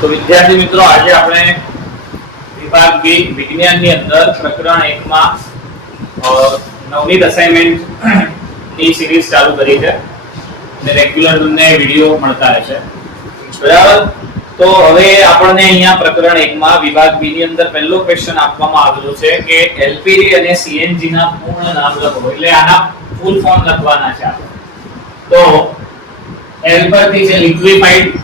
તો વિદ્યાર્થી મિત્રો આજે આપણે વિભાગ વિજ્ઞાનની અંદર પ્રકરણ 1 માં નવનીત અસાઇનમેન્ટ ની સિરીઝ ચાલુ કરી છે અને રેગ્યુલર તમને વિડિયો મળતા રહેશે. બરાબર. તો હવે આપણને અહીંયા પ્રકરણ 1 માં વિભાગ B ની અંદર પહેલો ક્વેશ્ચન આપવામાં આવેલો છે કે એલપીજી અને સીએનજી ના પૂર્ણ નામ લખો. એટલે આના ફૂલ ફોર્મ લખવાના છે આપણે. તો એલ પરથી છે લિક્વિફાઈડ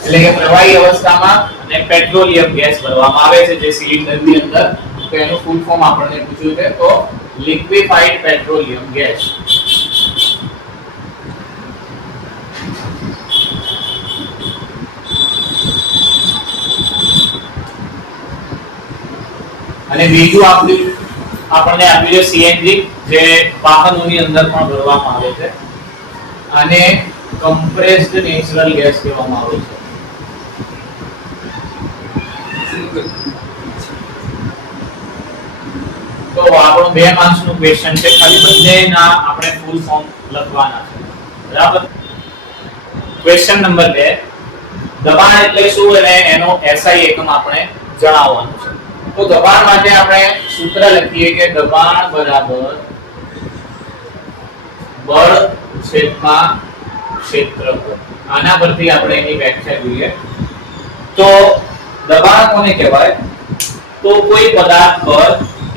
એટલે કે પ્રવાહી અવસ્થામાં અને પેટ્રોલિયમ ગેસ ભરવામાં આવે છે જે સિલિન્ડરની અંદર. તો એનું ફૂલ ફોર્મ આપણને પૂછ્યું છે. તો લિક્વિફાઈડ પેટ્રોલિયમ ગેસ. અને બીજું આપણને આપ્યું છે સીએનજી જે વાહનોની અંદર પણ ભરવામાં આવે છે. આને કમ્પ્રેસ્ડ નેચરલ ગેસ કહેવામાં આવે છે. તો આપણો 2 માર્ક્સ નું ક્વેશ્ચન છે. ખાલી બંનેના આપણે ફૂલ ફોર્મ લખવાના છે. બરાબર. ક્વેશ્ચન નંબર 2 દબાણ એટલે શું અને એનો એસઆઈ એકમ આપણે જણાવવાનું છે. તો દબાણ માટે આપણે સૂત્ર લખીએ કે દબાણ બરાબર બળ છેદમાં ક્ષેત્રફળ. આના પરથી આપણે એની વ્યાખ્યા જોઈએ. તો દબાણ કોને કહેવાય? તો કોઈ પદાર્થ પર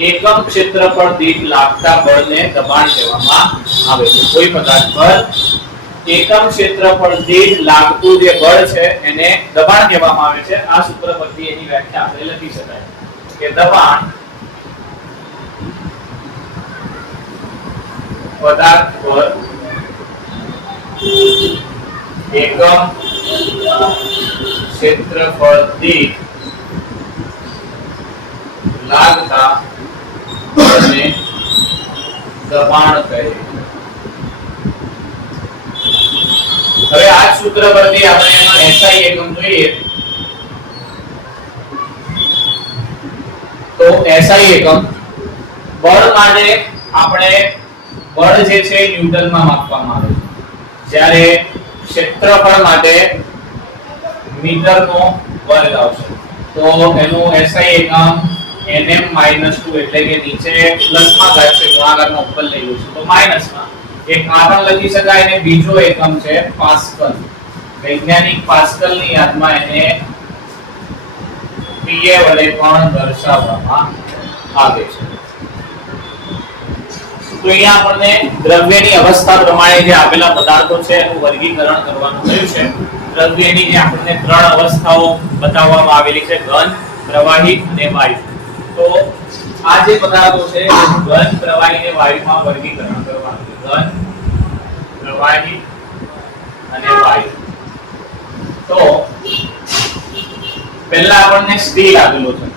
એકમ ક્ષેત્રફળ દીઠ લાગતા બળને દબાણ કહેવામાં આવે છે. કોઈ પદાર્થ પર એકમ ક્ષેત્રફળ દીઠ લાગતું જે બળ છે એને દબાણ કહેવામાં આવે છે. આ સૂત્ર પરથી એની વ્યાખ્યા આપણે લખી શકાય કે દબાણ પદાર્થ પર એકમ ક્ષેત્રફળ દીઠ લાગતા બળને દબાણ કહે. હવે આ સૂત્ર પરથી આપણે એનો એસઆઈ એકમ જોઈએ. તો એસઆઈ એકમ બળ માટે આપણે બળ જે છે ન્યૂટનમાં માપવામાં આવે છે. જ્યારે ક્ષેત્રફળ માટે મીટરનો વર્ગ આવશે. તો એનું એસઆઈ એકમ nm-2 એટલે કે નીચે પ્લસમાં ઘાત છે ગુણાકારમાં ઉપર લઈ લઈશું તો માઈનસમાં. એક આ પણ લખી શકાય અને બીજો એકમ છે પાસ્કલ. વૈજ્ઞાનિક પાસ્કલની યાદમાં એને Pa વડે પણ દર્શાવવામાં આવે છે. તો અહીંયા આપણને દ્રવ્યની અવસ્થા પ્રમાણે જે આપેલા પદાર્થો છે એનું વર્ગીકરણ કરવાનું થયું છે. દ્રવ્યની જે આપણને 3 અવસ્થાઓ બતાવવામાં આવેલી છે ઘન, પ્રવાહી અને વાયુ. તો આ જે પદાર્થો છે ઘન, પ્રવાહી અને વાયુમાં વર્ગીકરણ કરવાનું છે. ઘન, પ્રવાહી અને વાયુ. તો પહેલા આપણને સ્ટીલ આપેલું છે.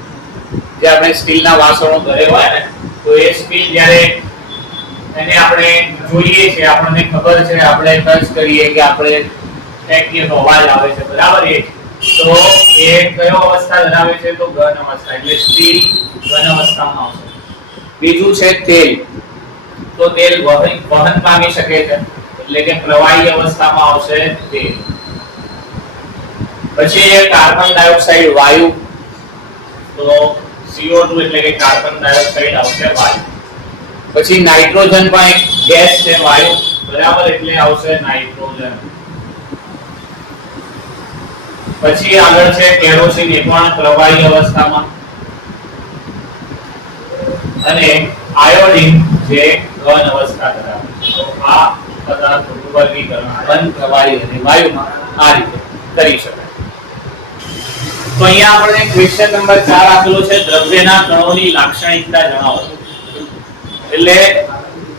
જે આપણે સ્ટીલના વાસણો ઘરે હોય ને તો એ સ્ટીલ જ્યારે એને આપણે જોઈએ છે આપણને ખબર છે આપણે ટચ કરીએ કે આપણે ફેંકીએ તો અવાજ આવે છે. બરાબર. તો એ કયો અવસ્થા ધરાવે છે? તો ઘન અવસ્થા. એટલે સ્ટીલ ઘન અવસ્થામાં આવશે. બીજું છે તેલ. તો તેલ વહન પામી શકે છે એટલે કે પ્રવાહી અવસ્થામાં આવશે તેલ. પછી કાર્બન ડાયોક્સાઇડ વાયુ. તો CO2 એટલે કે કાર્બન ડાયોક્સાઇડ આવશે વાયુ. પછી નાઇટ્રોજન પણ એક ગેસ છે વાયુ. બરાબર. એટલે આવશે નાઇટ્રોજન. પછી આગળ છે કેરોસીન. એ પણ પ્રવાહી અવસ્થામાં. અને આયોડિન જે ઘન અવસ્થા ધરાવે છે. તો આ પદાર્થોનું વર્ગીકરણ ઘન, પ્રવાહી અને વાયુમાં આ રીતે કરી શકાય. તો અહીંયા આપણે ક્વેશ્ચન નંબર 4 આપેલો છે દ્રવ્યના કણોની લાક્ષણિકતા જણાવો. એટલે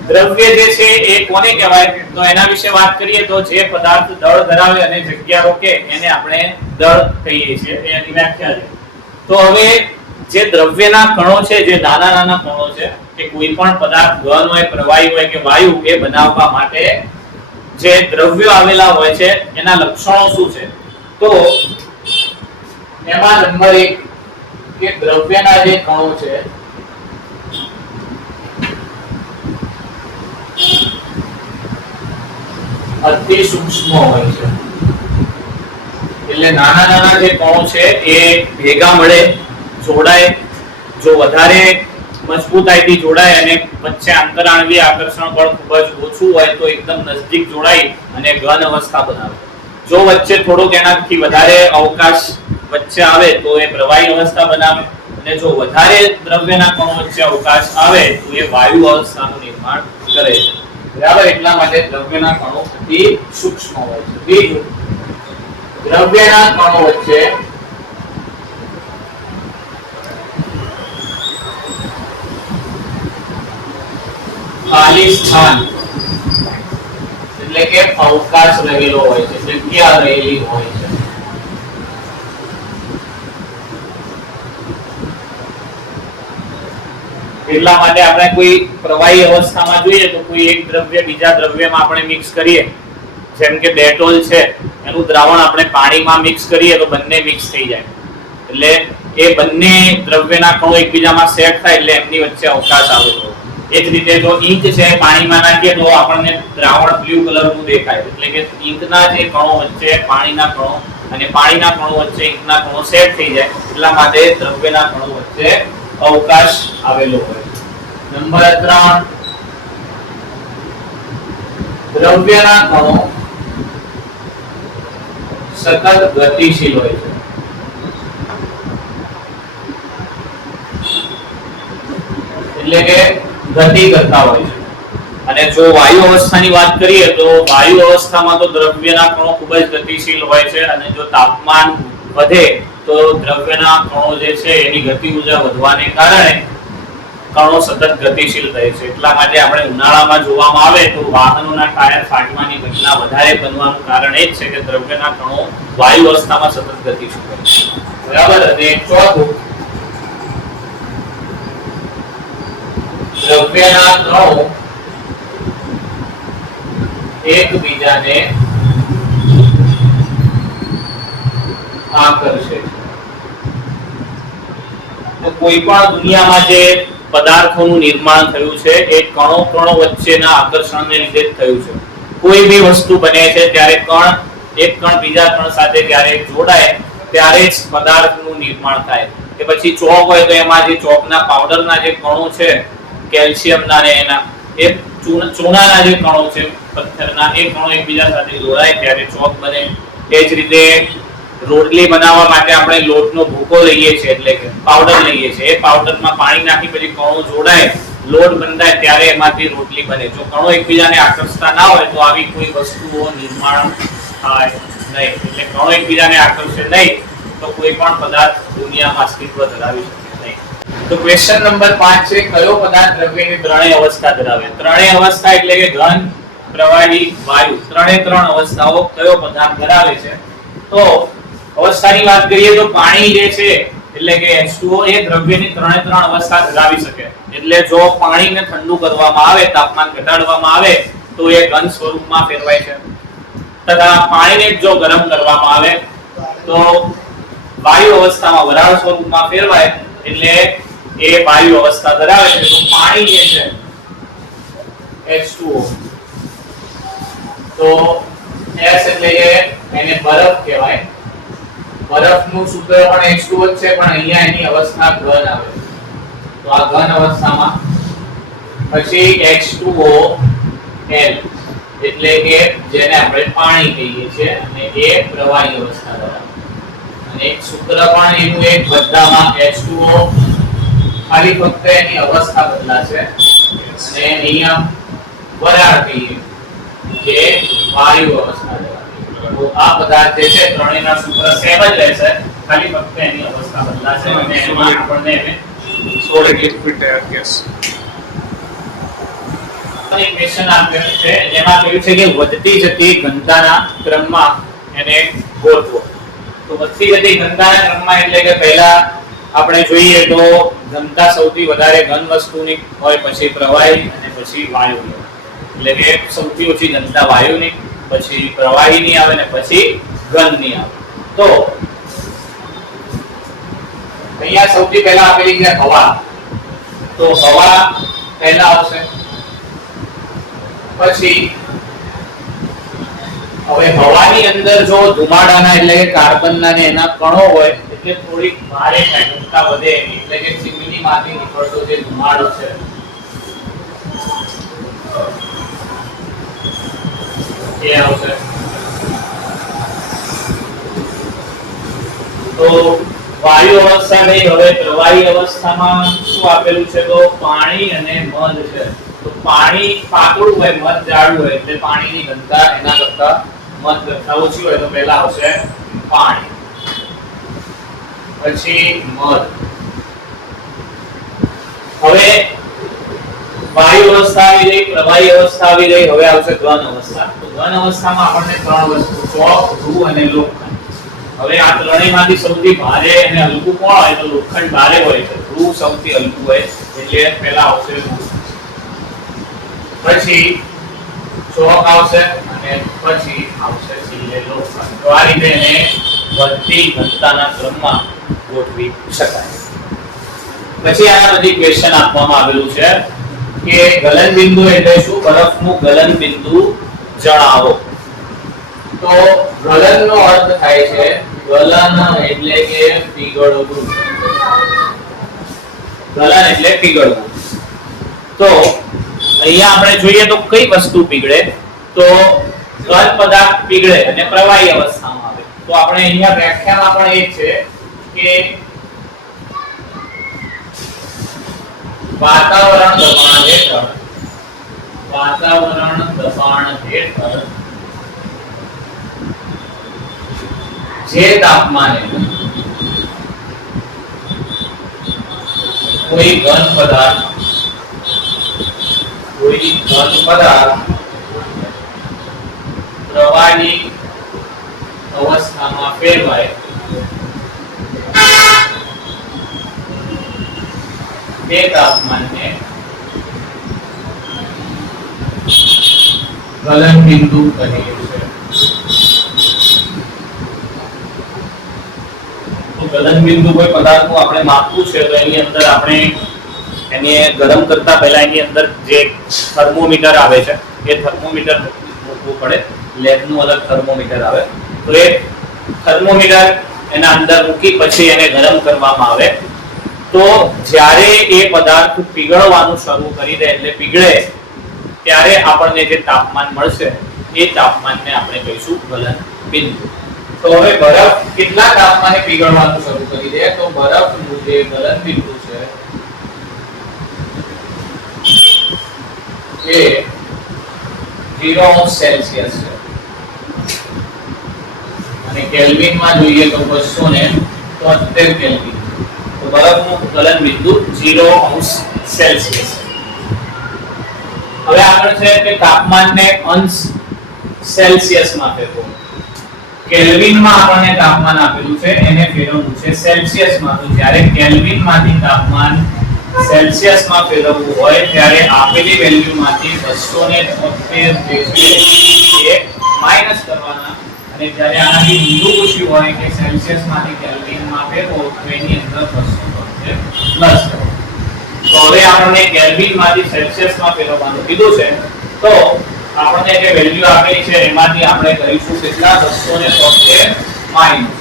દ્રવ્ય જે છે એ કોને કહેવાય? તો એના વિશે વાત કરીએ તો જે પદાર્થ દળ ધરાવે અને જગ્યા રોકે એને આપણે દળ કહીએ છીએ. એની વ્યાખ્યા છે. તો હવે જે દ્રવ્યના કણો છે જે નાના નાના કણો છે કે કોઈ પણ પદાર્થ ઘન હોય, પ્રવાહી હોય કે વાયુ એ બનાવવા માટે જે દ્રવ્યો આવેલા હોય છે એના લક્ષણો શું છે? તો એમાં નંબર 1 કે દ્રવ્યના જે કણો છે અતિ સૂક્ષ્મ હોય છે. એટલે નાના નાના જે કણો છે એ ભેગા મળે, જોડાય, જો વધારે મજબૂતાઈથી જોડાય અને વચ્ચે આંતરઆણવીય આકર્ષણ બળ ખૂબ જ ઓછું હોય તો એકદમ નજદીક જોડાઈ અને ઘન અવસ્થા બનાવે. જો વચ્ચે થોડોક એનાથી વધારે અવકાશ વચ્ચે આવે તો એ પ્રવાહી અવસ્થા બનાવે, અને જો વધારે દ્રવ્યના કણો વચ્ચે અવકાશ આવે તો એ વાયુ અવસ્થાનું નિર્માણ કરે છે. બરાબર, એટલા માટે દ્રવ્યના કણો અતિ સૂક્ષ્મ હોય છે. બીજું, દ્રવ્યના કણો વચ્ચે ખાલી સ્થાન એટલે કે અવકાશ રહેલો હોય છે, જગ્યા રહેલી હોય છે. એટલા માટે આપણે કોઈ પ્રવાહી અવસ્થામાં જોઈએ તો કોઈ એક દ્રવ્ય બીજા દ્રવ્યમાં આપણે મિક્સ કરીએ, જેમ કે ડેટોલ છે એનું દ્રાવણ આપણે પાણીમાં મિક્સ કરીએ તો બંને મિક્સ થઈ જાય, એટલે એ બંને દ્રવ્યના કણો એકબીજામાં સેટ થાય એટલે એમની વચ્ચે અવકાશ આવે. એ જ રીતે જો ઈંટ છે પાણીમાં નાખીએ તો આપણને દ્રાવણ બ્લુ કલરનું દેખાય, એટલે કે ઈંટના જે કણો વચ્ચે પાણીના કણો અને પાણીના કણો વચ્ચે ઈંટના કણો સેટ થઈ જાય, એટલા માટે દ્રવ્યના કણો વચ્ચે અવકાશ આવેલો હોય. નંબર 3, દ્રવ્યના કણો સતત ગતિશીલ હોય છે. એટલે કે ગતિ કરતા હોય છે. અને જો વાયુ અવસ્થાની વાત કરીએ તો વાયુ અવસ્થામાં તો દ્રવ્યના કણો ખૂબ જ ગતિશીલ હોય છે, અને જો તાપમાન વધે તો દ્રવ્યના કણો જે છે એની ગતિ ઊર્જા વધવાને કારણે કણો સતત ગતિશીલ રહે છે. એટલા માટે આપણે ઉનાળામાં જોવામાં આવે તો વાહનોના ટાયર ફાટવાની ઘટના વધારે બનવાનું કારણ એ જ છે કે દ્રવ્યના કણો વાયુ અવસ્થામાં સતત ગતિશીલ હોય છે. બરાબર. અને ચોથું, દ્રવ્યના કણો એકબીજાને આકર્ષે છે. તો કોઈ પણ દુનિયામાં જે પદાર્થોનું નિર્માણ થયું છે એ કણો વચ્ચેના આકર્ષણને લીધે જ થયું છે. કોઈ બી વસ્તુ બને છે ત્યારે એક કણ બીજા કણ સાથે જ્યારે જોડાય ત્યારે જ પદાર્થનું નિર્માણ થાય. કે પછી ચોક હોય તો એમાં જે ચોકના પાવડરના જે કણો છે કેલ્શિયમના ને એના એ ચૂનાના જે કણો છે પથ્થરના એ કણો એકબીજા સાથે જોડાય ત્યારે ચોક બને. એ જ રીતે રોટલી બનાવવા માટે આપણે લોટનો ભૂકો લઈએ છીએ, એટલે કે પાવડર લઈએ છીએ. એ પાવડરમાં પાણી નાખી પછી કણો જોડાય, લોટ બંધાય ત્યારે એમાંથી રોટલી બને. જો કણો એકબીજાને આકર્ષતા ના હોય તો આવી કોઈ વસ્તુઓ નિર્માણ થાય નહીં. એટલે કણો એકબીજાને આકર્ષે નહીં તો કોઈ પણ પદાર્થ દુનિયામાં અસ્તિત્વ ધરાવી શકે નહીં. તો ક્વેશ્ચન નંબર 5 છે, કયો પદાર્થ દ્રવ્યની ત્રણેય અવસ્થા ધરાવે? ત્રણેય અવસ્થા એટલે કે ઘન, પ્રવાહી, વાયુ, ત્રણ અવસ્થાઓ કયો પદાર્થ ધરાવે છે? તો અવસ્થાની વાત કરીએ તો પાણી જે છે એટલે કે H2O એ દ્રવ્યની ત્રણ અવસ્થા ધરાવી શકે. એટલે જો પાણીને ઠંડુ કરવામાં આવે, તાપમાન ઘટાડવામાં આવે તો એ ઘન સ્વરૂપમાં ફેરવાય છે, તથા પાણીને જો ગરમ કરવામાં આવે તો વાયુ અવસ્થામાં વરાળ સ્વરૂપમાં ફેરવાય એટલે એ વાયુ અવસ્થા ધરાવે છે. તો પાણી જે છે H2O, તો S એટલે કે એને બરફ કહેવાય. બરફનું સૂત્ર પણ H2O છે, પણ અહીંયા એની અવસ્થા ઘન આવે. તો આ ઘન અવસ્થામાં પછી H2OL એટલે કે જેને આપણે પાણી કહીએ છીએ, અને એ પ્રવાહી અવસ્થા ધરાવે. અને એક સૂત્ર પણ એનું એક બધામાં H2O ખાલી ફક્ત એની અવસ્થા બદલાશે, અને અહીંયા વરાળ કહીએ કે વાયુ અવસ્થા ધરાવે. તો આ પદાર્થ જે છે ત્રણેયના સૂત્ર સેમ જ રહેશે, ખાલી ફક્ત એની અવસ્થા બદલાશે અને એમાં આપણને સોલિડ લિક્વિડ ગેસ. એક ક્વેશ્ચન આપેલું છે જેમાં કહ્યું છે કે વધતી જતી ઘનતાના ક્રમમાં એને ગોઠવો. તો વધતી જતી ઘનતાના ક્રમમાં એટલે કે પહેલા આપણે જોઈએ તો ઘનતા સૌથી વધારે ઘન વસ્તુની હોય, પછી પ્રવાહી અને પછી વાયુની. એટલે કે સૌથી ઓછી ઘનતા વાયુની, પછી પ્રવાહીની આવે ને પછી ઘનની આવે. તો અહીંયા સૌથી પહેલા આપેલી છે હવા. તો હવા પહેલા આવશે, પછી હવે હવાની અંદર જો ધુમાડાના એટલે કે કાર્બનના ને એના કણો હોય એટલે થોડીક ભારે ઠંડકતા વધે એટલે કે ચીમનીમાંથી નીકળતો જે ધુમાડો છે એ આવશે. તો વાયુ અવસ્થા નહીં, હવે પ્રવાહી અવસ્થામાં શું આપેલું છે તો પાણી અને મધ છે. તો પાણી પાતળું હોય, મધ જાડું હોય એટલે પાણીની ઘનતા એના કરતા મધ કરતા ઓછી હોય તો પહેલા આવશે પાણી, પછી મધ. હવે વાયુ અવસ્થા આવી ગઈ, પ્રવાહી અવસ્થા આવી ગઈ, હવે આવશે ઘન અવસ્થા. તો ઘન અવસ્થામાં આપણને ત્રણ વસ્તુ ચોક, ધ્રુવ અને લોખંડ. હવે આ ત્રણેયમાંથી સૌથી ભારે અને હલકું કોણ હોય તો લોખંડ ભારે હોય છે, ધ્રુવ સૌથી હલકું હોય એટલે પહેલા આવશે ધ્રુવ, પછી ચોક આવશે અને પછી આવશે છેલ્લે લોખંડ. તો આ રીતે એને વધતી ઘનતાના ક્રમમાં ગોઠવી શકાય. પછી આના બધી ક્વેશ્ચન આપવામાં આવેલું છે કે ગલન બિંદુ એટલે શું? બરફનું ગલન બિંદુ જણાવો. તો ગલનનો અર્થ થાય છે ગલન એટલે કે પીગળવું. ગલન એટલે પીગળવું. તો અહીંયા આપણે જોઈએ તો કઈ વસ્તુ પીગળે? તો ઘન પદાર્થ પીગળે અને પ્રવાહી અવસ્થામાં આવે. તો આપણે અહીંયા વ્યાખ્યામાં પણ એ છે કે વાતાવરણ દબાણ હેઠળ જે તાપમાને કોઈ ઘન પદાર્થ પ્રવાહી અવસ્થામાં ફેરવાય તે તાપમાનને ગલન બિંદુ કહીએ છીએ. તો ગલન બિંદુ કોઈ પદાર્થનું આપણે માપવું છે તો એની અંદર આપણે એને ગરમ કરતા પહેલા એની અંદર જે થર્મોમીટર આવે છે એ થર્મોમીટર મૂકવું પડે. લેબનું અલગ થર્મોમીટર આવે તો એ થર્મોમીટર એના અંદર મૂકી પછી એને ગરમ કરવામાં આવે. તો જ્યારે એ પદાર્થ પીગળવાનું શરૂ કરી દે એટલે પીગળે ત્યારે આપણને જે તાપમાન મળશે એ તાપમાનને આપણે કહીશું ગલન બિંદુ. તો હવે બરફ કેટલા તાપમાને પીગળવાનું શરૂ કરી દે? તો બરફનું જે ગલન બિંદુ છે એ 0 સેલ્સિયસ છે અને કેલ્વિનમાં જોઈએ તો 273 કેલ્વિન. તો બરફનું ગલન બિંદુ 0 સેલ્સિયસ. હવે આગળ છે કે તાપમાનને અંશ સેલ્સિયસમાં ફેરવો. કેલ્વિનમાં આપણને તાપમાન આપેલું છે એને ફેરવવું છે સેલ્સિયસમાં. તો જ્યારે કેલ્વિનમાંથી તાપમાન સેલ્સિયસમાં ફેરવવું હોય ત્યારે આપેલી વેલ્યુમાંથી 273 જે છે એ માઈનસ કરવાના અને જ્યારે આનાથી ઊંધું પૂછ્યું હોય કે સેલ્સિયસમાંથી કેલ્વિનમાં ફેરવો તો એની અંદર 273 પ્લસ કરો. તો હવે આપણને કેલ્વિનમાંથી સેલ્સિયસમાં ફેરવવાનું કીધું છે તો આપણને જે વેલ્યુ આપેલી છે એમાંથી આપણે કરીશું કેટલા? 273 માઈનસ.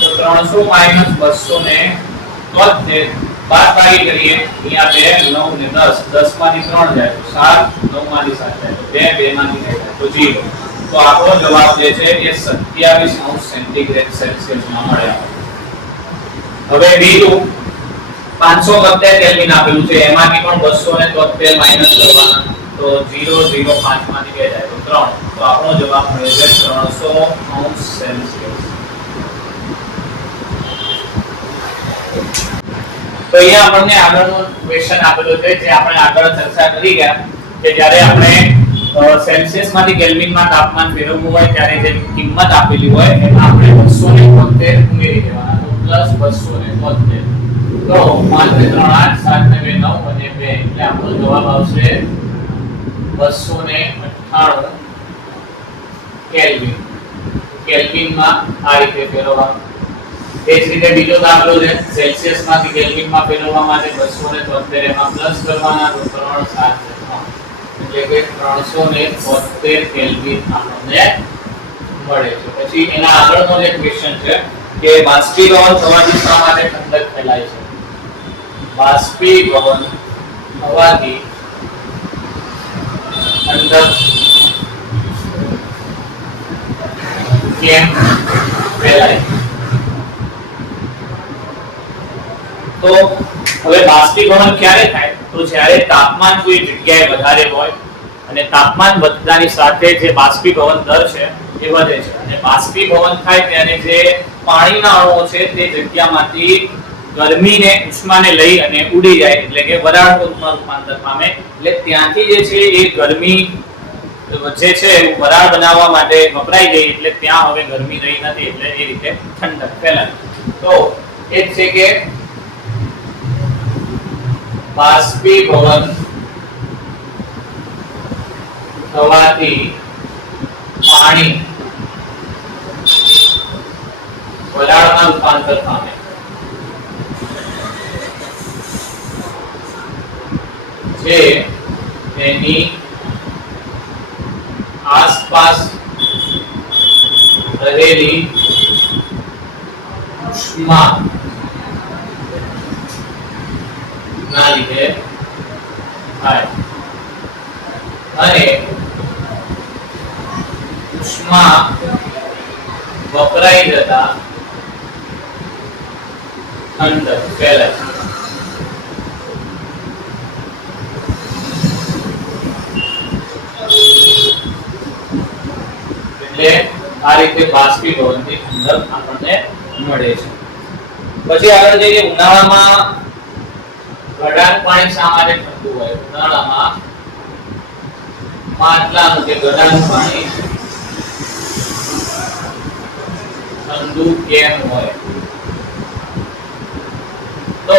તો 300 માઈનસ 273 બાદબાકી કરીએ. અહીંયા 2 9 ને 10 10 માંથી 3 જાય તો 7 9 માંથી 7 જાય તો 2 2 માંથી 2 જાય તો 0. તો આપણો જવાબ જે છે એ 27 સેન્ટીગ્રેડ સેલ્સિયસમાં મળે. હવે બીજું 573 કેલ્વિન આપેલું છે એમાંથી પણ 273 માઈનસ કરવાના તો 0 0 5 માંથી 2 જાય તો 3. તો આપણો જવાબ મળે છે 300 સેલ્સિયસ. તો અહીંયા આપણને આગળનો ક્વેશ્ચન આપેલો છે જે આપણે આગળ ચર્ચા કરી ગયા કે જ્યારે આપણે સેલ્સિયસમાંથી કેલ્વિનમાં તાપમાન ફેરવવું હોય ત્યારે જે કિંમત આપેલી હોય એમાં આપણે 273 ઉમેરી દેવાના. તો પ્લસ 273 તો 5 3 8 7 9 અને 2 એટલે આપણો જવાબ આવશે 298 કેલ્વિન. કેલ્વિનમાં આ રીતે ફેરવવાનું. એ જ રીતે બીજો દાખલો છે સેલ્સિયસમાંથી કેલ્વિનમાં ફેરવવા માટે 273 એમાં પ્લસ કરવાના તો 3 7 3 એટલે કે 372 કેલ્વિન આપણને મળે છે. પછી એના આગળનો જે ક્વેશ્ચન છે કે બાષ્પીભવન થવાથી શા માટે ઠંડક ફેલાય છે? બાષ્પીભવન થવાથી ઠંડક કેમ ફેલાય? તો હવે બાષ્પીભવન ક્યારે થાય? તો જ્યારે તાપમાન કોઈ જગ્યાએ વધારે હોય અને તાપમાન વધતાની સાથે જે બાષ્પીભવન દર છે એ વધે છે અને બાષ્પીભવન થાય ત્યારે જે પાણીના અણુઓ છે તે જગ્યામાંથી ગરમીને ઉષ્માને લઈ અને ઉડી જાય એટલે કે વરાળ સ્વરૂપમાં રૂપાંતર પામે. એટલે ત્યાંથી જે છે એ ગરમી જે છે વરાળ બનાવવા માટે વપરાઈ ગઈ એટલે ત્યાં હવે ગરમી રહી નથી એટલે એ રીતે ઠંડક ફેલાય. તો એ છે કે બાષ્પીભવન થવાથી પાણી વરાળમાં રૂપાંતર પામે. જે તેની આસપાસ રહેલી ઉષ્મા ના લીધે થાય અને ઉષ્મા વપરાઈ જતા ઠંડક ફેલાય. એટલે આ રીતે બાષ્પીભવનથી ઠંડક આપણને મળે છે. પછી આગળ જઈએ ઉનાળામાં ગળાનું પાણી શા માટે ઠંડુ હોય? ઉનાળામાં માટલાનું કે ગળાનું પાણી ઠંડુ કેમ હોય? તો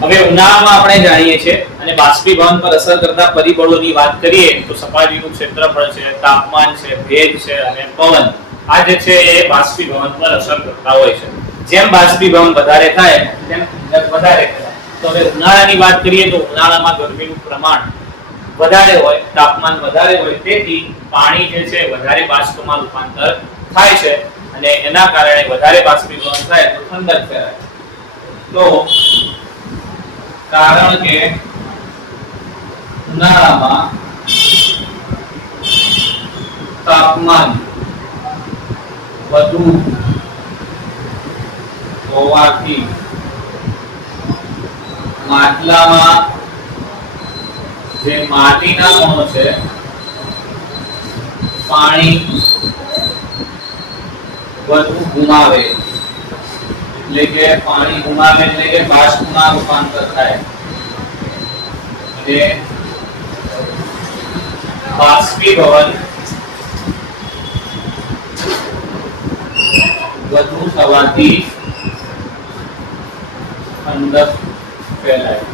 હવે ઉનાળામાં આપણે જાણીએ છીએ અને બાષ્પીભવન પર અસર કરતા પરિબળોની વાત કરીએ તો સપાટીનું ક્ષેત્રફળ છે, તાપમાન છે, ભેજ છે અને પવન આ જે છે એ બાષ્પીભવન પર અસર કરતા હોય છે. જેમ બાષ્પીભવન વધારે થાય તેમ ઠંડક વધારે થાય. તો હવે ઉનાળાની વાત કરીએ તો ઉનાળામાં ગરમીનું પ્રમાણ વધારે હોય, તાપમાન વધારે હોય તેથી પાણી જે છે વધારે બાષ્પમાં રૂપાંતર થાય છે અને એના કારણે વધારે બાષ્પીભવન થાય તો ઠંડક ફેલાય. તો કારણ કે ઉનાળામાં તાપમાન વધુ હોવાથી માટલામાં જે માટીના કણો છે પાણી વધુ ગુમાવે એટલે કે પાણી ગુમાવે એટલે કે બાષ્પમાં રૂપાંતર થાય અને બાષ્પીભવન વધુ થવાથી ઠંડક ફેલાય.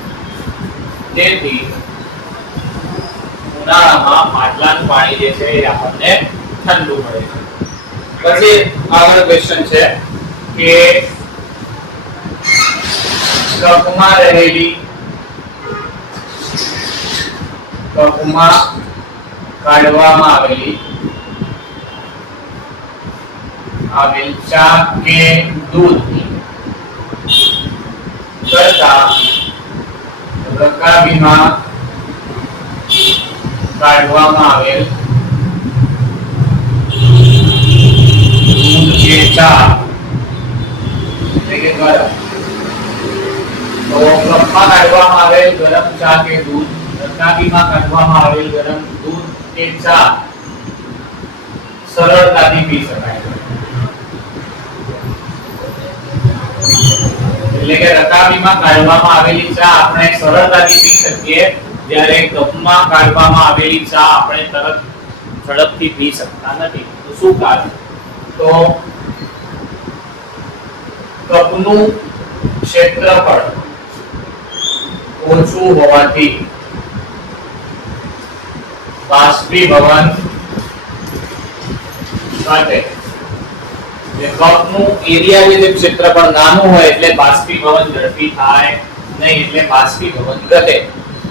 તેથી ઉનાળામાં માટલાનું પાણી જે છે એ આપણને ઠંડુ મળે છે. પછી આગળ ક્વેશ્ચન છે કે કપમાં રહેલી કપમાં કાઢવામાં આવેલ ચા કે દૂધ કરતા રકાબીમાં કાઢવામાં આવેલ દૂધ કે ચા એટલે કે ગરમ. તો કપમાં કાઢવામાં આવેલ ગરમ ચા કે દૂધ, રકાબીમાં કાઢવામાં આવેલ ગરમ દૂધ કે ચા સરળતાથી પી શકાય. એટલે કે રકાબીમાં કાઢવામાં આવેલી ચા આપણે સરળતાથી પી શકીએ જ્યારે કપમાં કાઢવામાં આવેલી ચા આપણે તરત ઝડપથી પી શકતા નથી. તો શું કારણ? તો કપનું ક્ષેત્રફળ ઓછું હોવાથી બાષ્પીભવન ઘટે. કપનું એરિયા જે ક્ષેત્રફળ નાનું હોય એટલે બાષ્પીભવન ઝડપી થાય નહીં એટલે બાષ્પીભવન ઘટે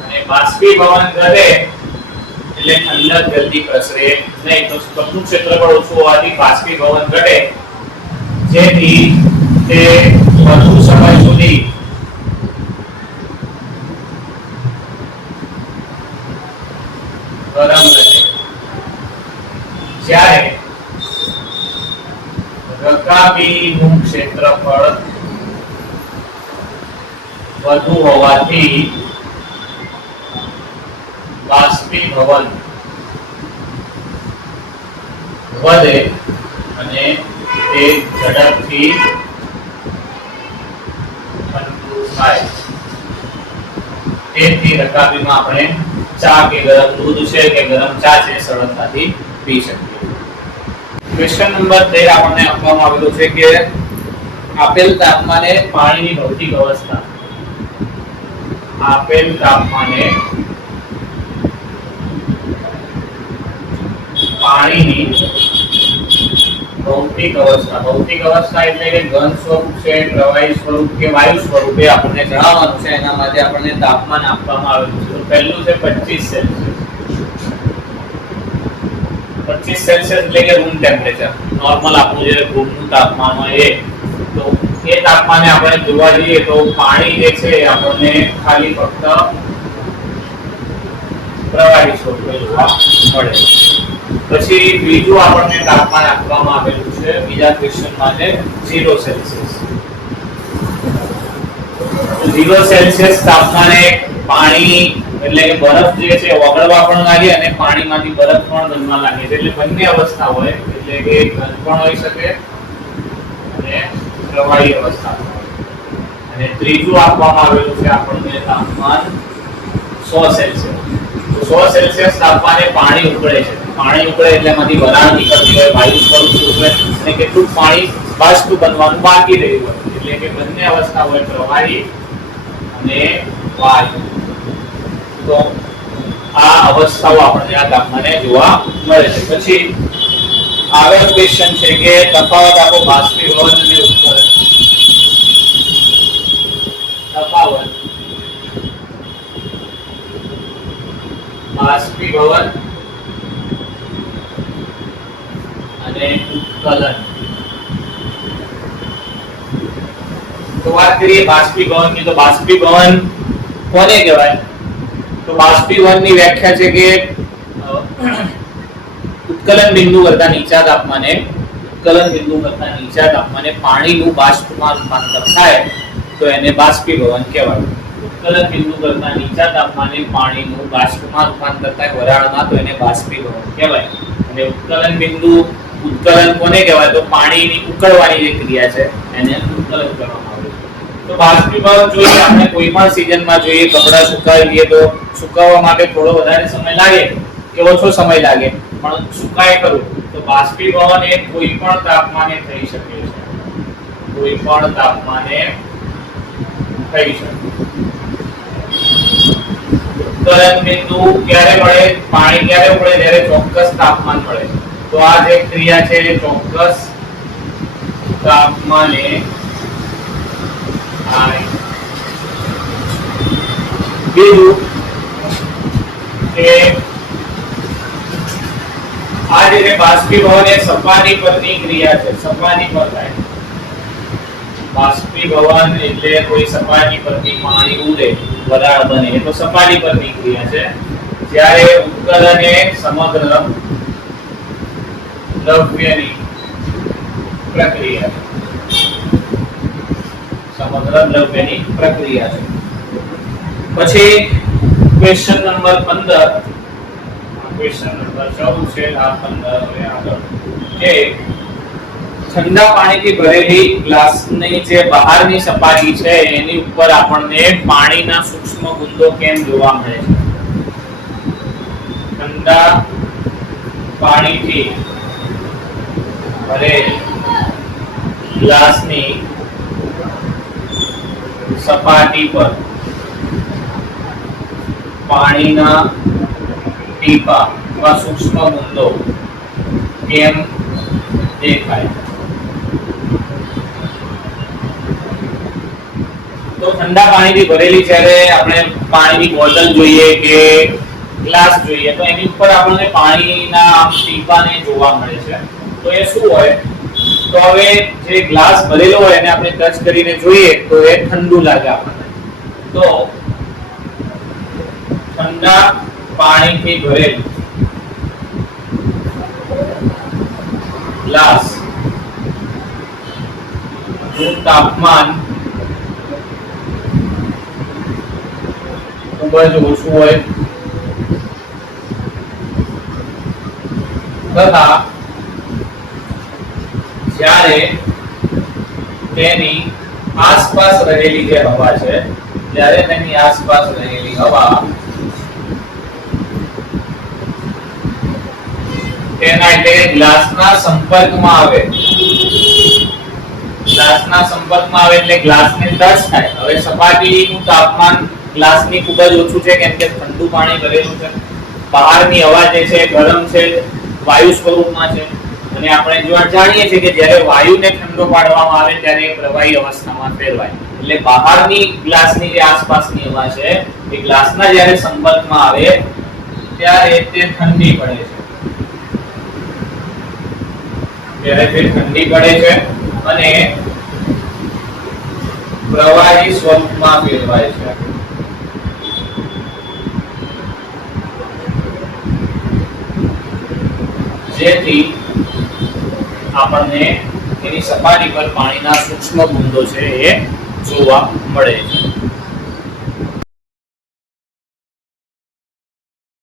અને બાષ્પીભવન ઘટે એટલે ઠંડક જલ્દી પ્રસરે નહીં. તો કપનું ક્ષેત્રફળ ઓછું હોવાથી બાષ્પીભવન ઘટે, જેથી તે વધુ સમય સુધી ગરમ રહે. જ્યારે રકાબીનું ક્ષેત્રફળ વધુ હોવાથી બાષ્પીભવન વધે અને તે ઝડપથી ઠંડુ થાય. તેથી રકાબીમાં આપણે ચા કે ગરમ દૂધ છે કે ગરમ ચા છે સરળતાથી પી શકીએ. ક્વેશ્ચન નંબર 13 આપણને આપવામાં આવેલું છે કે આપેલ તાપમાને પાણીની ભૌતિક અવસ્થા, આપેલ તાપમાને પાણીની ભૌતિક અવસ્થા એટલે કે ઘન સ્વરૂપ છે, પ્રવાહી સ્વરૂપ કે વાયુ સ્વરૂપ એ આપણને જણાવવાનું છે. એના માટે આપણને તાપમાન આપવામાં આવેલું છે. તો પહેલું છે 25 સેલ્સિયસ. 25 સેલ્સિયસ એટલે કે રૂમ ટેમ્પરેચર, નોર્મલ આપણું જે રૂમનું તાપમાન હોય એ. તો એ તાપમાને આપણે જોવા જઈએ તો પાણી જે છે આપણને ખાલી ફક્ત પ્રવાહી સ્વરૂપે જોવા મળે. પછી બીજું આપણને તાપમાન આપવામાં આવેલું છે બીજા ક્વેશ્ચન માટે 0 સેલ્સિયસ. તો 0 સેલ્સિયસ તાપમાને પાણી એટલે કે બરફ જે છે ઓગળવા પણ લાગે અને પાણીમાંથી બરફ પણ બનવા લાગે છે. એટલે બંને અવસ્થા હોય, એટલે કે ઘન પણ હોઈ શકે અને પ્રવાહી અવસ્થા. અને ત્રીજું આપવામાં આવેલું છે આપણને તાપમાન 100 સેલ્સિયસ. તો 100 સેલ્સિયસ તાપમાને પાણી ઉકળે છે. પાણી ઉકળે એટલે એમાંથી વરાળ નીકળતી હોય, વાયુ સ્વરૂપ ઉકળે અને કેટલું પાણી બાષ્પ બનવાનું બાકી રહ્યું હોય. એટલે કે બંને અવસ્થા હોય, પ્રવાહી અને વાયુ. તો આ અવસ્થાઓ આપણને આ તાપમાને જોવા મળે છે. પછી આગળ ક્વેશ્ચન છે કે તફાવત આપો બાષ્પીભવન અને ઉત્કલન. તફાવત બાષ્પીભવન અને ઉત્કલન. તો વાત કરીએ બાષ્પીભવન ની. તો બાષ્પીભવન કોને કહેવાય? તો બાષ્પીભવનની વ્યાખ્યા છે કે ઉત્કલન બિંદુ કરતા નીચા તાપમાને પાણીનું બાષ્પમાં રૂપાંતર થાય તો એને બાષ્પીભવન કહેવાય. ઉત્કલન બિંદુ કરતા નીચા તાપમાને પાણીનું બાષ્પમાં રૂપાંતર થાય વરાળમાં તો એને બાષ્પીભવન કહેવાય. અને ઉત્કલન કોને કહેવાય? તો પાણીની ઉકળવાની જે ક્રિયા છે એને ઉત્કલન કરવામાં આવે છે. તો બાષ્પીભવન જોઈએ આપણે કોઈ પણ સીઝનમાં જોઈએ, કપડા સુકાવીએ તો સુકાવવા માટે થોડો વધારે સમય લાગે કે ઓછો સમય લાગે પણ સુકાય ખરું. તો બાષ્પીભવન એ કોઈ પણ તાપમાને થઈ શકે છે. કોઈ પણ તાપમાને થઈ શકે. ઉત્કલન બિંદુ ક્યારે મળે? પાણી ક્યારે ઉકળે? જ્યારે ચોક્કસ તાપમાન મળે. તો આ જે ક્રિયા છે એ ચોક્કસ તાપમાને થાય. બીજું કે આ જે બાષ્પીભવન એ સપાટી પરની ક્રિયા છે. સપાટી પર થાય. બાષ્પીભવન એટલે કોઈ સપાટી પરથી પાણી ઉડે, વરાળ બને, એ તો સપાટી પરની ક્રિયા છે. જ્યારે ઉત્કલન એ સમગ્ર દ્રવ્યની પ્રક્રિયા છે. સમગ્ર દ્રવ્યની પ્રક્રિયા છે. પછી ક્વેશ્ચન નંબર 15, ક્વેશ્ચન નંબર 14 છે આ 15 હવે આગળ કે ઠંડા પાણીથી ભરેલી ગ્લાસની જે બહારની સપાટી છે એની ઉપર આપણને પાણીના સૂક્ષ્મ બુંદો કેમ જોવા મળે છે? ઠંડા પાણીથી ભરેલી ગ્લાસની સપાટી પર પાણીના ટીપા અથવા સૂક્ષ્મ બુંદો કેમ દેખાય? તો ઠંડા પાણીથી ભરેલી જ્યારે આપણે પાણીની બોટલ જોઈએ કે ગ્લાસ જોઈએ તો એની ઉપર આપણને પાણીના આમ ટીપાને જોવા મળે છે. તો એ શું હોય? તો હવે જે ગ્લાસ ભરેલો હોય એને આપણે ટચ કરીને જોઈએ તો એ ઠંડુ લાગે આપણને. તો ઠંડા પાણીથી ભરેલું ગ્લાસ નું તાપમાન ખૂબ જ ઓછું હોય તથા જ્યારે તેની આસપાસ રહેલી જે હવા છે, જ્યારે તેની આસપાસ રહેલી હવા તેના એટલે ગ્લાસના સંપર્કમાં આવે, ગ્લાસના સંપર્કમાં આવે એટલે ગ્લાસને ટચ થાય. હવે સપાટીનું તાપમાન ગ્લાસની ખૂબ જ ઓછું છે કેમ કે ઠંડુ પાણી ભરેલું છે. બહારની હવા જે છે ગરમ છે, વાયુ સ્વરૂપમાં છે. અને આપણે જો જાણીએ છીએ કે જ્યારે વાયુને ઠંડો પાડવામાં આવે ત્યારે એ પ્રવાહી અવસ્થામાં ફેરવાય. એટલે બહારની ગ્લાસની જે આસપાસની હવા છે એ ગ્લાસના જ્યારે સંપર્કમાં આવે ત્યારે તે ઠંડી પડે છે. ત્યારે તે ઠંડી પડે છે અને પ્રવાહી સ્વરૂપમાં ફેરવાય છે. જેથી આપણને એની સપાટી પર પાણીના સૂક્ષ્મ બુંદો છે એ જોવા મળે છે.